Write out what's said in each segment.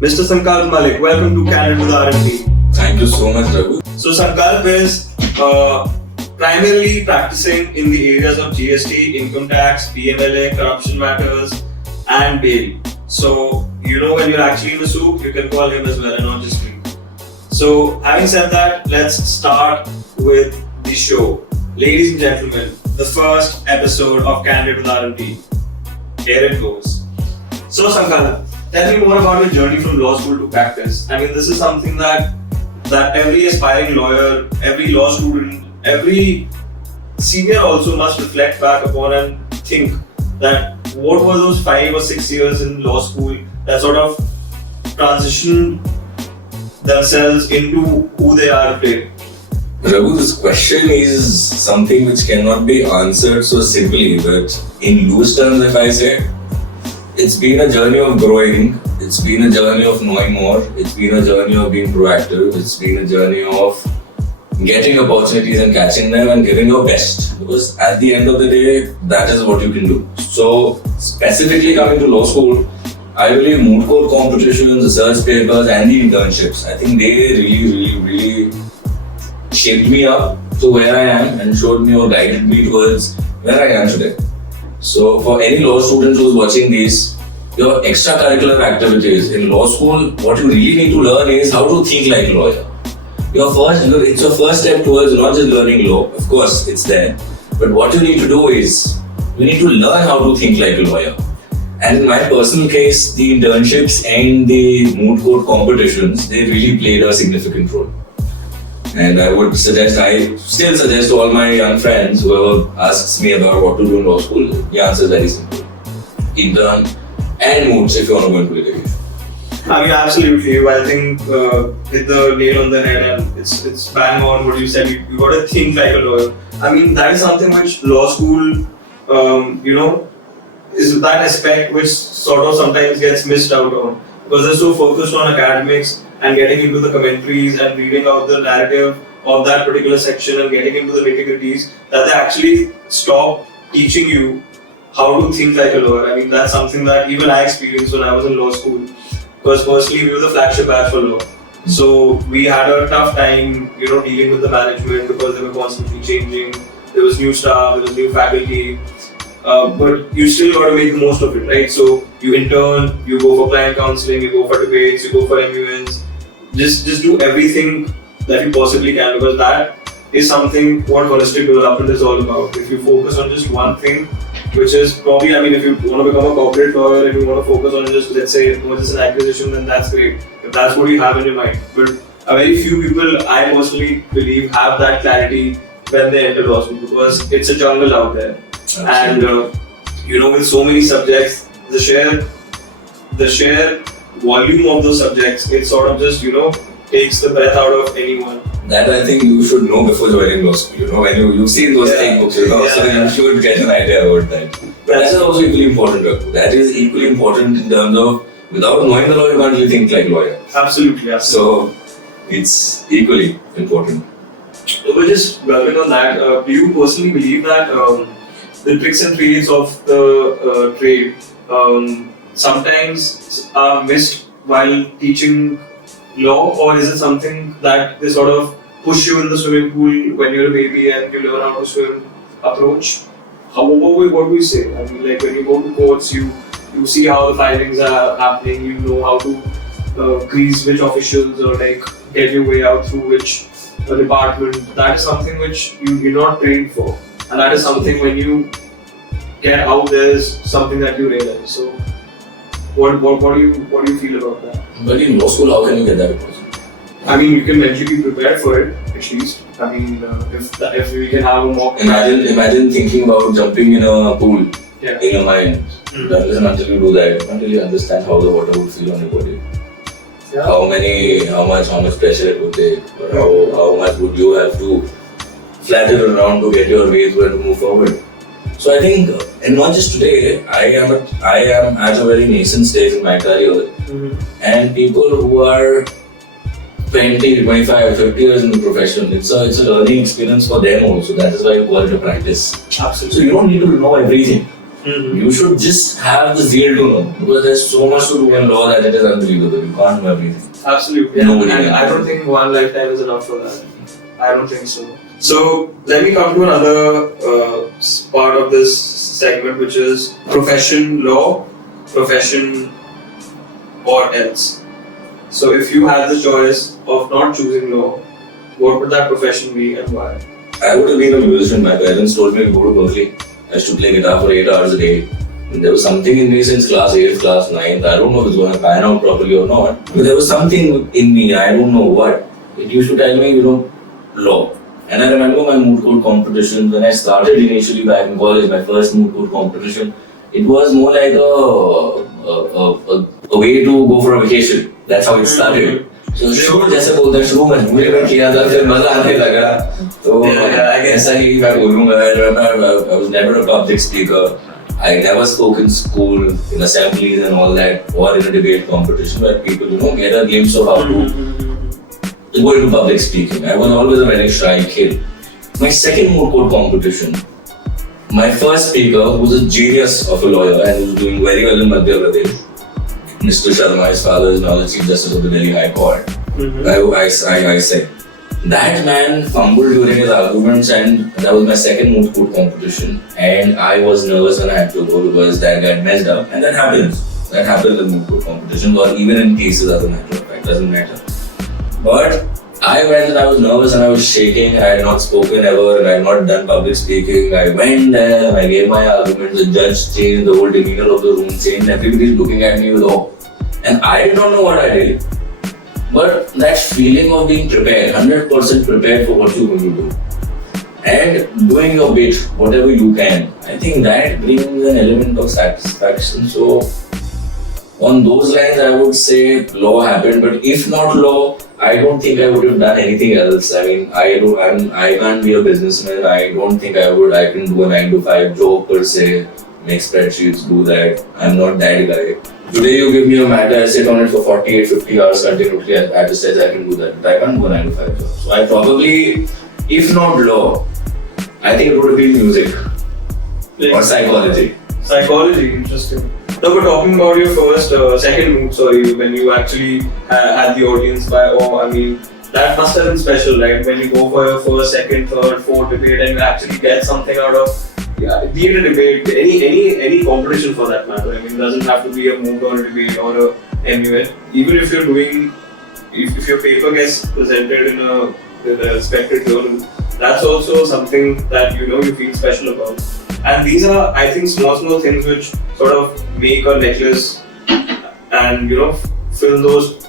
Mr. Sankalp Malik, welcome to Candid with RMT. Thank you so much, Raghu. So Sankalp is primarily practicing in the areas of GST, income tax, PMLA, corruption matters, and bail. So when you're actually in the soup, you can call him as well and not just me. So having said that, let's start with the show. Ladies and gentlemen, the first episode of Candid with RMT. Here it goes. So Sankalp, tell me more about your journey from law school to practice. I mean, this is something that every aspiring lawyer, every law student, every senior also must reflect back upon and think that what were those 5 or 6 years in law school that sort of transitioned themselves into who they are today. Raghu, this question is something which cannot be answered so simply, but in loose terms, if I say, it's been a journey of growing, it's been a journey of knowing more, it's been a journey of being proactive, it's been a journey of getting opportunities and catching them and giving your best. Because at the end of the day, that is what you can do. So, specifically coming to law school, I believe moot court competitions, research papers, and the internships, I think they really shaped me up to where I am and showed me or guided me towards where I am today. So for any law student who's watching these, your extracurricular activities in law school, what you really need to learn is how to think like a lawyer. It's your first step towards not just learning law, of course it's there, but what you need to do is, you need to learn how to think like a lawyer. And in my personal case, the internships and the moot court competitions, they really played a significant role. And I still suggest to all my young friends, whoever asks me about what to do in law school, the answer is very simple. Intern and moots if you want to go into litigation. I mean, absolutely. I think hit the nail on the head, and it's bang on what you said. You got to think like a lawyer. I mean, that is something which law school, is that aspect which sort of sometimes gets missed out on because they're so focused on academics and getting into the commentaries and reading out the narrative of that particular section and getting into the nitty-gritties that they actually stop teaching you how to think like a lawyer. I mean, that's something that even I experienced when I was in law school because personally we were the flagship batch for law. So we had a tough time, dealing with the management because they were constantly changing. There was new staff, there was new faculty. But you still got to make the most of it, right? So you intern, you go for client counseling, you go for debates, you go for MUNs. Just do everything that you possibly can because that is something what holistic development is all about. If you focus on just one thing, which is probably, if you want to become a corporate lawyer and you want to focus on just, let's say, just an acquisition, then that's great. If that's what you have in your mind. But a very few people, I personally believe, have that clarity when they enter law school because it's a jungle out there. Absolutely. And with so many subjects, the sheer volume of those subjects, it sort of just takes the breath out of anyone. That I think you should know before joining law school. When you see those thick books, so you should get an idea about that. But that is also equally important. That is equally important in terms of without knowing the law, you can't really think like a lawyer. Absolutely. So it's equally important. We're just dwelling on that. Do you personally believe that the tricks and trades of the trade sometimes are missed while teaching law, or is it something that they sort of push you in the swimming pool when you're a baby and you learn how to swim approach? What do we say? I mean, like when you go to courts, you see how the filings are happening, you know how to grease which officials or get your way out through which department. That is something which you're not trained for. And that is something when you get out there is something that you realize. So, what do you feel about that? But in law school, how can you get that opportunity? I mean, you can mentally be prepared for it at least. I mean, if we can have a mock. Imagine thinking about jumping in a pool in your mind. Mm-hmm. Until you do that, until you understand how the water would feel on your body. Yeah. How much pressure it would take, or how much would you have to flatten around to get your way through and move forward. So I think, and not just today, I am at a very nascent stage in my career, and people who are 20, 25, 50 years in the profession, it's a learning experience for them also. That is why you call it a practice. Absolutely. So you don't need to know everything. You should just have the zeal to know, because there's so much to do in law that it is unbelievable. You can't know everything. Absolutely. Nobody And can. I don't think one lifetime is enough for that. I don't think so. So let me come to another part of this segment, which is profession law, profession or else. So if you had the choice of not choosing law, what would that profession be and why? I would have been a musician. My parents told me to go to Berkeley. I used to play guitar for 8 hours a day. And there was something in me since class 8, class 9. I don't know if it's going to pan out properly or not. But there was something in me, I don't know what. It used to tell me, law. And I remember my moot court competition when I started initially back in college, my first moot court competition. It was more like a way to go for a vacation. That's how it started. So शुरू जैसे बोलते हैं शुरू मजबूरी में किया था फिर मजा आने लगा तो ऐसा ही मैं बोलूँगा I was never a public speaker. I never spoke in school, in assemblies and all that, or in a debate competition where people, get a glimpse of how to go into public speaking. I was always a very shy kid. My second moot court competition, my first speaker, who was a genius of a lawyer and who was doing very well in Madhya Pradesh, Mr. Sharma, his father is now the Chief Justice of the Delhi High Court. I say, that man fumbled during his arguments, and that was my second moot court competition. And I was nervous when I had to go because that got messed up. And that happens. That happens in moot court competitions or even in cases as a matter of fact, doesn't matter. But I went and I was nervous and I was shaking. I had not spoken ever and I had not done public speaking. I went there and I gave my arguments. The judge changed, the whole demeanor of the room changed. Everybody's looking at me with awe. And I did not know what I did. But that feeling of being prepared, 100% prepared for what you're going to do, and doing your bit, whatever you can, I think that brings an element of satisfaction. So, on those lines, I would say law happened. But if not law, I don't think I would have done anything else. I mean, I can't be a businessman. I don't think I can do a 9-to-5 job per se, make spreadsheets, do that. I'm not that guy. Today you give me a matter, I sit on it for 48, 50 hours continuously at the stage, I can do that. But I can't do a 9-to-5 job. So I probably, if not law, I think it would have been music or psychology. Psychology, interesting. No, but talking about your second moot, when you actually had the audience by awe, I mean, that must have been special, right? When you go for your first, second, third, fourth debate and you actually get something out of be it a debate, any competition for that matter. I mean, it doesn't have to be a moot or a debate or a MUN. Even if you're doing, if your paper gets presented in a respected journal, that's also something that you feel special about. And these are, I think, small things which sort of make a necklace and fill those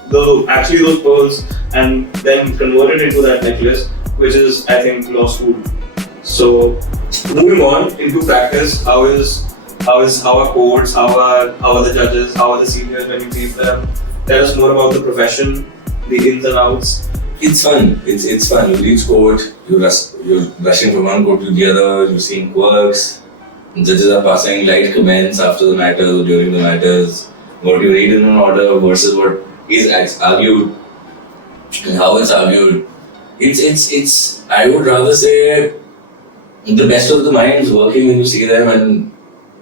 pearls and then convert it into that necklace, which is, I think, law school. So, moving on into practice, how are courts, how are the judges, how are the seniors when you meet them? Tell us more about the profession, the ins and outs. It's fun. It's fun. You reach court, you're rushing from one court to the other, you're seeing quirks. Judges are passing light comments after the matters or during the matters. What you read in an order versus what is argued and how it's argued. It's. I would rather say the best of the minds working when you see them, and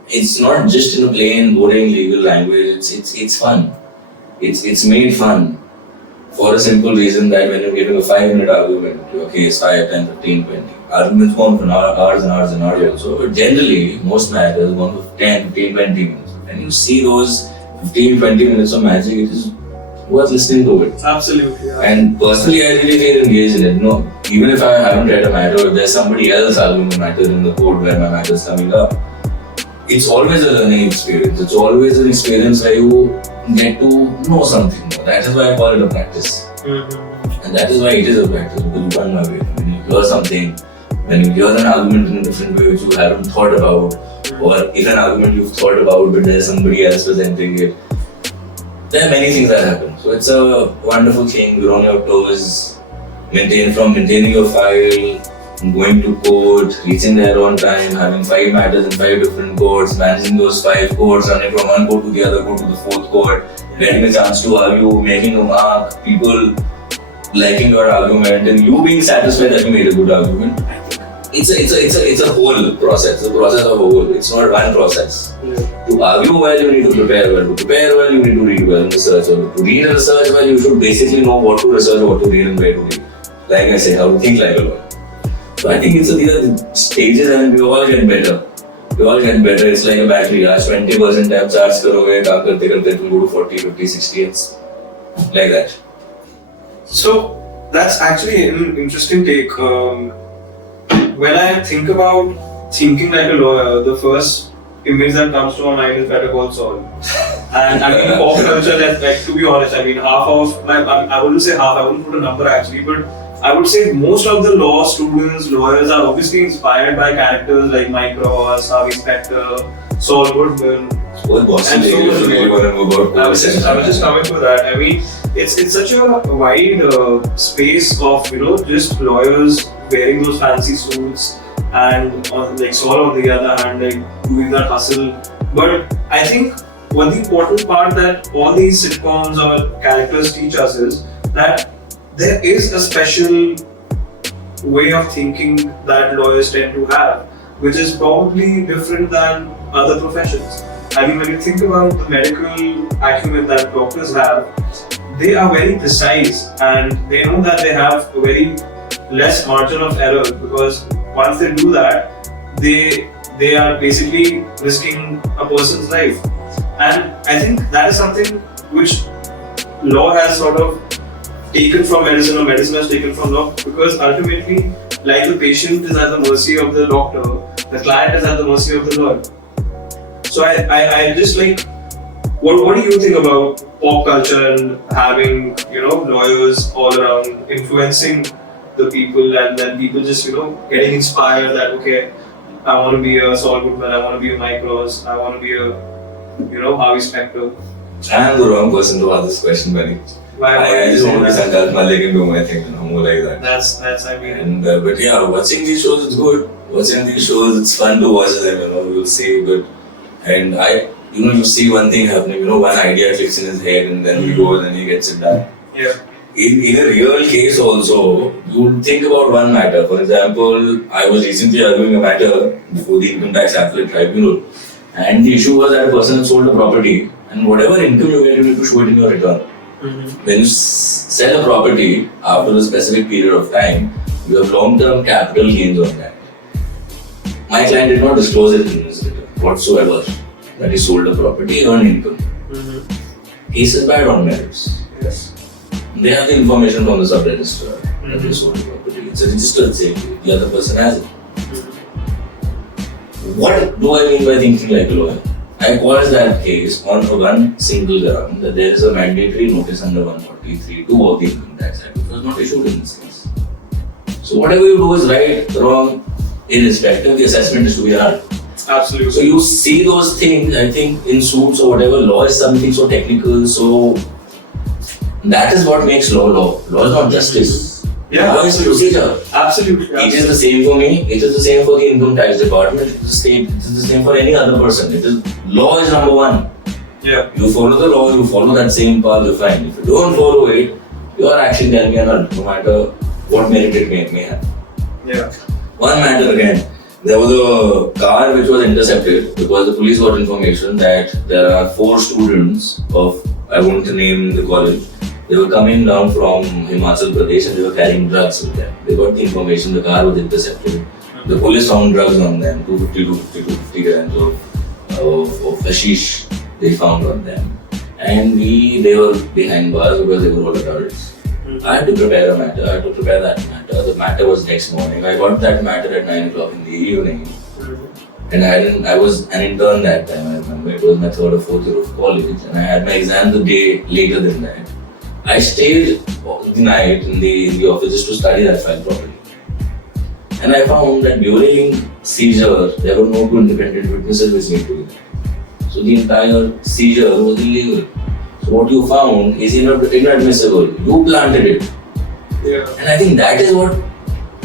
it's not just in a plain, boring legal language. It's fun. It's made fun for a simple reason that when you're giving a 5-minute argument, your case 5, 10, 15, 20. Arguments go on for hours and hours and hours also. But generally, most matters go on for 10, 15, 20 minutes. And you see those 15, 20 minutes of magic, it is worth listening to it. Absolutely. Yeah. And personally, I really feel engaged in it. Even if I haven't read a matter, if there's somebody else arguing a matter in the court where my matter is coming up, it's always a learning experience. It's always an experience where you get to know something more. That is why I call it a practice. Mm-hmm. And that is why it is a practice, because you can't know it. When you hear something, when you hear an argument in a different way which you haven't thought about, or if an argument you've thought about but there's somebody else presenting it, there are many things that happen. So it's a wonderful thing. You're on your toes, maintaining your file, going to court, reaching there on time, having 5 matters in 5 different courts, managing those 5 courts, running from one court to the other, go to the 4th court, getting a chance to argue, making a mark, people liking your argument, and you being satisfied that you made a good argument. it's a whole process. It's a process of a whole. It's not one process. Yeah. To argue well, you need to prepare well. To prepare well, you need to read well and research well. To read and research well, you should basically know what to research, what to read, and where to read. Like I said, how to think like a lawyer. So I think these are stages, and we all get better. We all get better. It's like a battery. आज 20% आप charge करोगे, काम करते करते तुम go to 40, 50, 60. It's like that. So that's actually an interesting take. When I think about thinking like a lawyer, the first image that comes to my mind is Better Call Saul. And I mean, pop culture, that, like, to be honest, I mean, half of my, I wouldn't say half, I wouldn't put a number actually, but I would say most of the law students, lawyers are obviously inspired by characters like Mike Ross, Harvey Specter, Saul Goodman. What Boston And so Legal was really want to know about? I was just coming to that. I mean, it's such a wide space of, you know, just lawyers wearing those fancy suits and like Saul on the other hand, like doing that hustle. But I think one the important part that all these sitcoms or characters teach us is that there is a special way of thinking that lawyers tend to have, which is probably different than other professions. I mean, when you think about the medical acumen that doctors have, they are very precise and they know that they have a very less margin of error, because once they do that, they are basically risking a person's life. And I think that is something which law has sort of taken from medicine, or medicine has taken from law, because ultimately, like, the patient is at the mercy of the doctor, the client is at the mercy of the lawyer. So I just like, what do you think about pop culture and having, you know, lawyers all around influencing the people, and then people just, you know, getting inspired that, okay, I want to be a Saul Goodman, I want to be a Mike Ross, I want to be a, you know, Harvey Specter. I'm the wrong person to ask this question, buddy. I just want to be Sankalp Malik and do my thing, you know, more like that. That's I mean. And but yeah, watching these shows it's good. Watching these shows it's fun to watch them, you know, you'll see. But and you see one thing happening, you know, one idea clicks in his head, and then he goes and he gets it done. Yeah. In a real case also, you would think about one matter. For example, I was recently arguing a matter before the Income Tax Appellate Tribunal, and the issue was that a person had sold a property, and whatever income you get, you need to show it in your return. Mm-hmm. When you sell a property after a specific period of time, you have long-term capital gains on that. My client did not disclose it in his return whatsoever, that he sold a property, earned income. Mm-hmm. Case is bad on merits. Yes. They have the information from the sub-registrar that they sold the property. It's a registered sale. The other person has it. What do I mean by thinking like a lawyer? I caused that case on one single ground that there is a mandatory notice under 143(2) of the Income Tax Act, which was not issued in this case. So whatever you do is right, wrong, irrespective, the assessment is to be hard. Absolutely. So you see those things, I think, in suits or whatever, law is something so technical, so that is what makes law law. Law is not justice. Yeah, law is procedure. Absolutely. It is the same for me, it is the same for the income tax department, it is the same, it is the same for any other person. Law is number one. Yeah. You follow the law, you follow that same path, you're fine. If you don't follow it, your action can be annulled, no matter what merit it may have. Yeah. One matter again, there was a car which was intercepted because the police got information that there are 4 students of, I won't name the college. They were coming down from Himachal Pradesh and they were carrying drugs with them. They got the information, the car was intercepted. The police found drugs on them, 250 grams of hashish they found on them. And they were behind bars because they were all adults. I had to prepare a matter, I had to prepare that matter. The matter was next morning. I got that matter at 9 o'clock in the evening. And I was an intern that time, I remember. It was my 3rd or 4th year of college. And I had my exam the day later than that. I stayed the night in the office just to study that file properly. And I found that during seizure, there were no 2 independent witnesses which need to be there. So the entire seizure was illegal. So what you found is inadmissible. You planted it. Yeah. And I think that is what,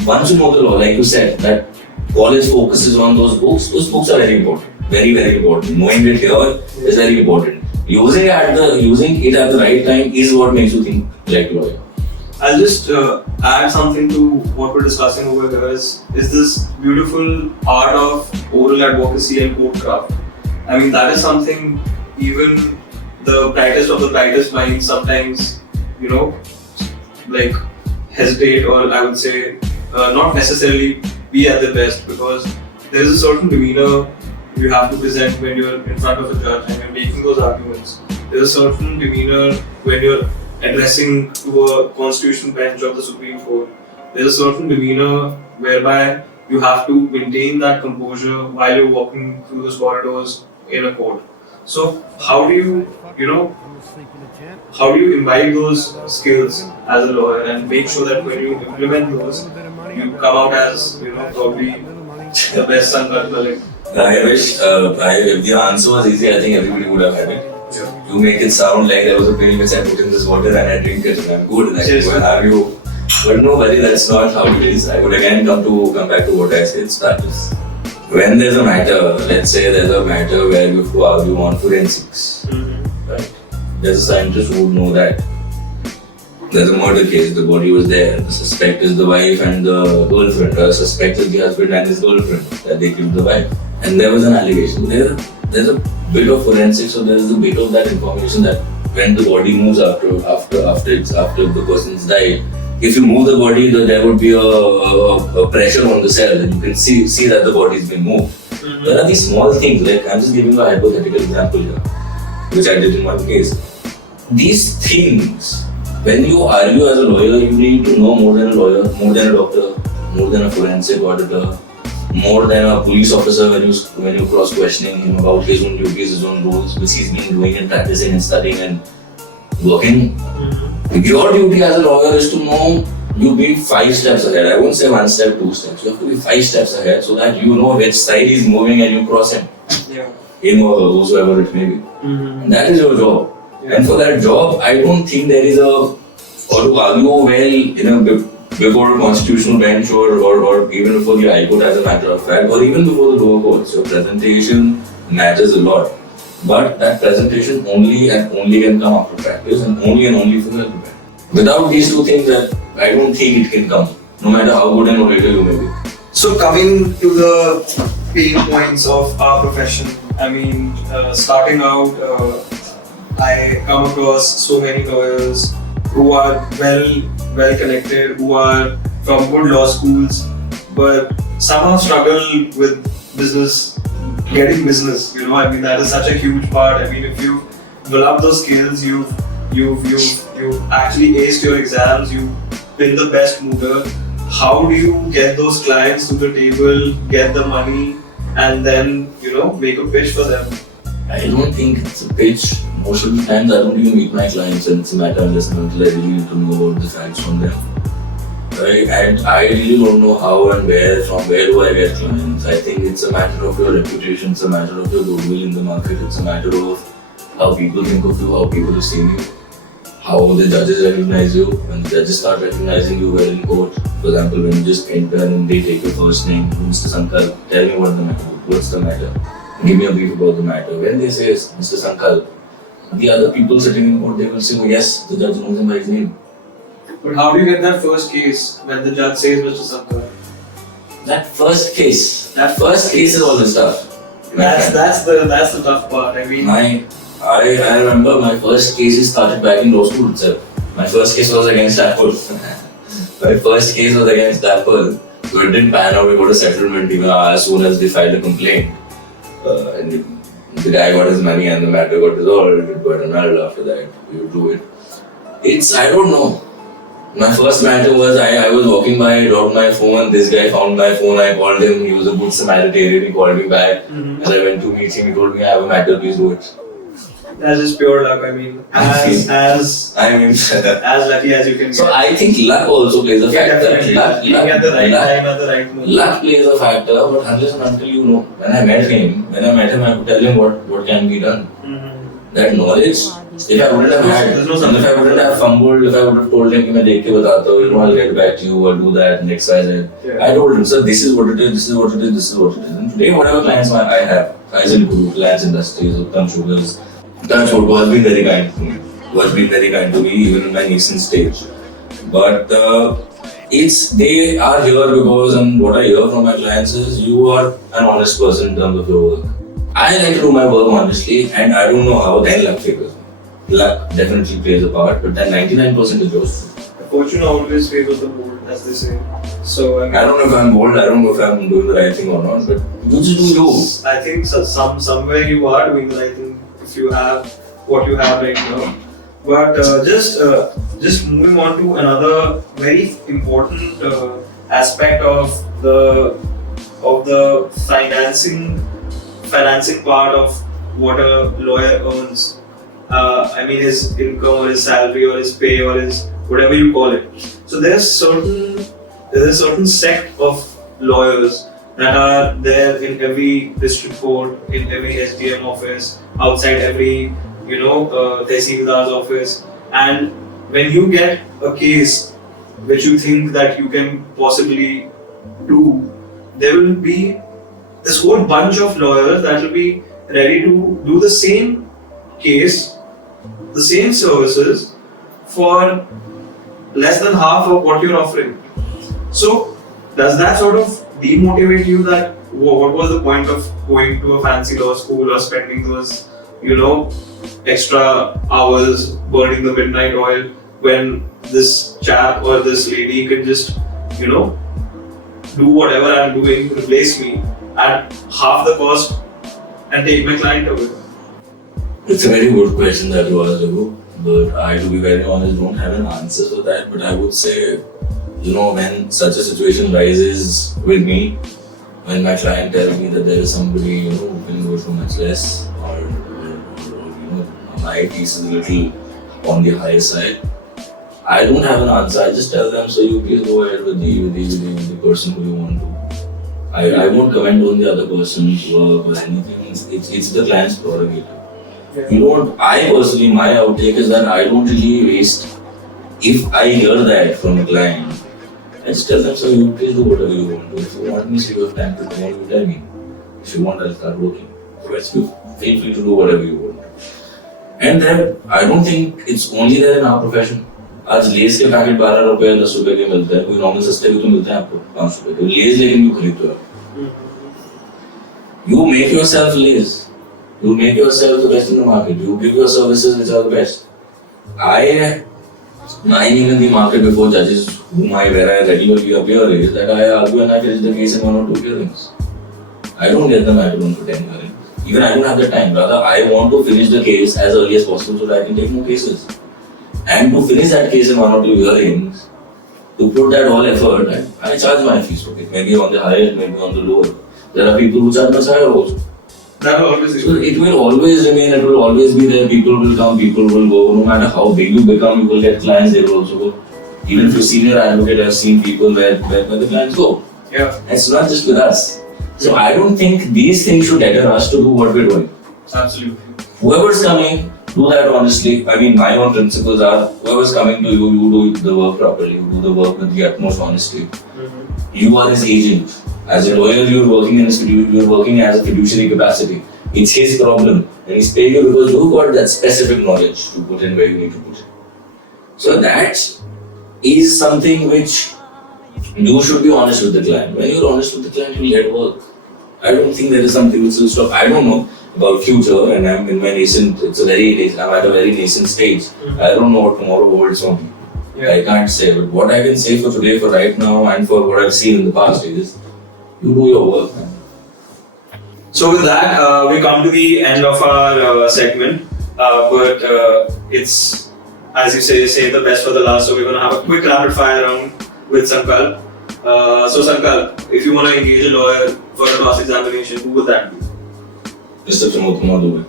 once you know the law, like you said, that college focuses on those books are very important. Very, very important. Knowing it here is very important. Using it at the right time is what makes you think like a lawyer. I'll just add something to what we're discussing over here is this beautiful art of oral advocacy and court craft. I mean, that is something even the brightest of the brightest minds sometimes, like hesitate, or I would say not necessarily be at their best, because there is a certain demeanor you have to present when you're in front of a judge and you're making those arguments. There's a certain demeanor when you're addressing to a constitutional bench of the Supreme Court. There's a certain demeanor whereby you have to maintain that composure while you're walking through those corridors in a court. So how do you imbibe those skills as a lawyer and make sure that when you implement those, you come out as probably the best Sankalp Malik? I wish if the answer was easy, I think everybody would have had it. Yeah. You make it sound like there was a pill which I put in this water and I drink it and I'm good. Like, well, have you? But no, buddy, that's not how it is. I would again come back to what I said, it's practice. When there's a matter, let's say there's a matter where you have to argue on forensics, right? There's a scientist who would know that there's a murder case, the body was there, the suspect is the wife and the girlfriend, or the suspect is the husband and his girlfriend, that they killed the wife. And there was an allegation. There's a bit of forensics, so there's a bit of that information that when the body moves after the person's died, if you move the body, there would be a pressure on the cell, and you can see that the body's been moved. There are these small things, like I'm just giving a hypothetical example here, which I did in one case. These things, when you argue as a lawyer, you need to know more than a lawyer, more than a doctor, more than a forensic auditor, more than a police officer when you cross questioning him about his own duties, his own roles, which he's been doing and practicing and studying and working. Your duty as a lawyer is to know you be 5 steps ahead. I won't say 1 step, 2 steps. You have to be 5 steps ahead so that you know which side he's moving and you cross him. Yeah. Him or her, whosoever it may be. And that is your job. Yeah. And for that job, I don't think there is or to argue well before a constitutional bench or even before the High Court, as a matter of fact, or even before the lower courts. Your presentation matters a lot. But that presentation only can come after practice and only from the bench. Without these two things, I don't think it can come, no matter how good an orator you may be. So coming to the pain points of our profession, I mean, starting out, I come across so many lawyers who are well connected, who are from good law schools, but somehow struggle with getting business. I mean, that is such a huge part. I mean, if you develop those skills, you've actually aced your exams, you've been the best mover. How do you get those clients to the table, get the money, and then make a pitch for them? I don't think it's a pitch. Most of the times I don't even meet my clients, and it's a matter until I really need to know about the facts from them. Right? And I really don't know how and from where do I get clients. I think it's a matter of your reputation, it's a matter of your goodwill in the market, it's a matter of how people think of you, how people receive you, how the judges recognize you. When the judges start recognizing you well in court, for example, when you just enter and they take your first name, Mr. Sankalp, tell me what's the matter. Give me a brief about the matter. When they say Mr. Sankalp, the other people sitting in court, they will say, oh yes, the judge knows him by his name. But how do you get that first case when the judge says Mr. Sankalp? That first case is all the stuff. That's the tough part. I mean, I remember my first case started back in law school itself. My first case was against Apple. So it didn't pan out. We got a settlement even as soon as they filed a complaint. And the guy got his money and the matter got resolved. It got annulled after that. We would do it. I don't know. My first matter was I was walking by, I dropped my phone, this guy found my phone, I called him, he was a good Samaritan, he called me back and I went to meet him, he told me I have a matter, please do it. That's just pure luck. I mean, as lucky as you can get. So I think luck also plays a factor. Being at the right time at the right moment. Luck plays a factor, but unless and until when I met him, I could tell him what can be done. That knowledge, if I wouldn't have fumbled, if I would have told him, I'll get back to you, I'll do that, and X, Y, Z. I told him, sir, this is what it is, this is what it is, this is what it is. And today, whatever clients I have, Kaizen Guru, Reliance Industries, Uttam Sugars, that's what was been very kind to me. Was been very kind to me even in my nascent stage. But they are here because, and what I hear from my clients is, you are an honest person in terms of your work. I like to do my work honestly, and I don't know how then luck favors me. Luck definitely plays a part, but then 99% is yours. Fortune always favors the bold, as they say. So I don't know if I'm bold, I don't know if I'm doing the right thing or not, but you just do you. I think somewhere you are doing the right thing if you have what you have right now. But just moving on to another very important aspect of the financing part of what a lawyer earns. I mean his income or his salary or his pay or his whatever you call it. So there's a certain sect of lawyers that are there in every district court, in every SDM office, outside every Tehsildar's office. And when you get a case which you think that you can possibly do, there will be this whole bunch of lawyers that will be ready to do the same case, the same services for less than half of what you're offering. So, does that sort of demotivate you that what was the point of going to a fancy law school or spending those, extra hours burning the midnight oil when this chap or this lady can just, do whatever I'm doing, replace me at half the cost and take my client away? It's a very good question that you asked, Raghu, but I, to be very honest, don't have an answer for that. But I would say, when such a situation rises with me, when my client tells me that there is somebody, who can go for much less, or my piece is a little on the higher side, I don't have an answer. I just tell them, so you please go ahead with the person who you want to. I won't comment on the other person's work or anything. It's the client's prerogative. Yeah. I personally, my outtake is that I don't really waste. If I hear that from a client, I just tell them, so you please do whatever you want to. If you want me to have time to tomorrow, you tell me. If you want, I'll start working. Otherwise, you feel free to do whatever you want. And then, I don't think it's only there in our profession. आज less के packet 12 रुपए 10 रुपए के मिलते हैं, कोई normal सस्ते भी तो मिलते हैं आपको 5 रुपए के लेस, लेकिन क्यों खरीदते हो? You make yourself lace. You make yourself the best in the market. You give your services which are the best. Mine in the market before judges where I regularly appear is that I argue and I finish the case in 1 or 2 hearings. I don't get them at 1 to 10 hearings. Even I don't have the time. Rather, I want to finish the case as early as possible so that I can take more cases. And to finish that case in 1 or 2 hearings, to put that all effort, I charge my fees for it. Maybe on the higher, maybe on the lower. There are people who charge much higher also. That will always so it will always remain, it will always be there. People will come, people will go. No matter how big you become, you will get clients, they will also go. Even if you're senior advocate, I've seen people where the clients go. Yeah. It's not just with us. So I don't think these things should deter us to do what we're doing. Absolutely. Whoever's coming, do that honestly. I mean, my own principles are, whoever's coming to you, you do the work properly, you do the work with the utmost honesty. Mm-hmm. You are his agent. As a lawyer, you're working as a fiduciary capacity. It's his problem. And he's paying you because you've got that specific knowledge to put in where you need to put it. So that is something which you should be honest with the client. When you're honest with the client, you'll get work. I don't think there is something which will stop. I don't know about future, and I'm in my nascent, I'm at a very nascent stage. Mm-hmm. I don't know what tomorrow holds for me. Yeah. I can't say, but what I can say for today, for right now, and for what I've seen in the past is, you do your work, man. So with that, we come to the end of our segment, but it's, as you say the best for the last, so we're going to have a quick rapid fire round with Sankalp. So Sankalp, if you want to engage a lawyer for a cross-examination, who would that be? Mr. Pramod Kumar Dubey.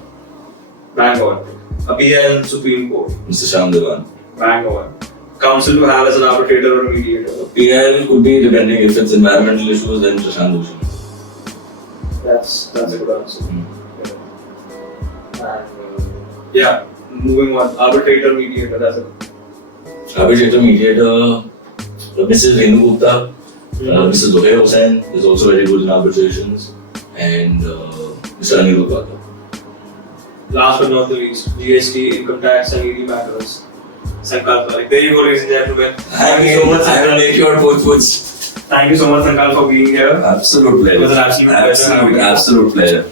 Bang on. Appeal in Supreme Court. Mr. Shyam Devan. Bang on. Counsel to have as an arbitrator or a mediator. PIL could be, depending if it's environmental issues, then Prashant Bhushan. That's a good answer. Yeah, moving on. Arbitrator, mediator, that's it. Arbitrator, mediator, Mrs. Renu Gupta, Mrs. Zohair Hussain is also very good in arbitrations, and Mr. Anirudh Bhatta. Last but not the least, GST, income tax and ED matters. Sankalp Malik. There you go, ladies and gentlemen. I will make your both words. Thank you so much, Sankalp, for being here. Absolute pleasure. It was an absolute pleasure. Absolute pleasure.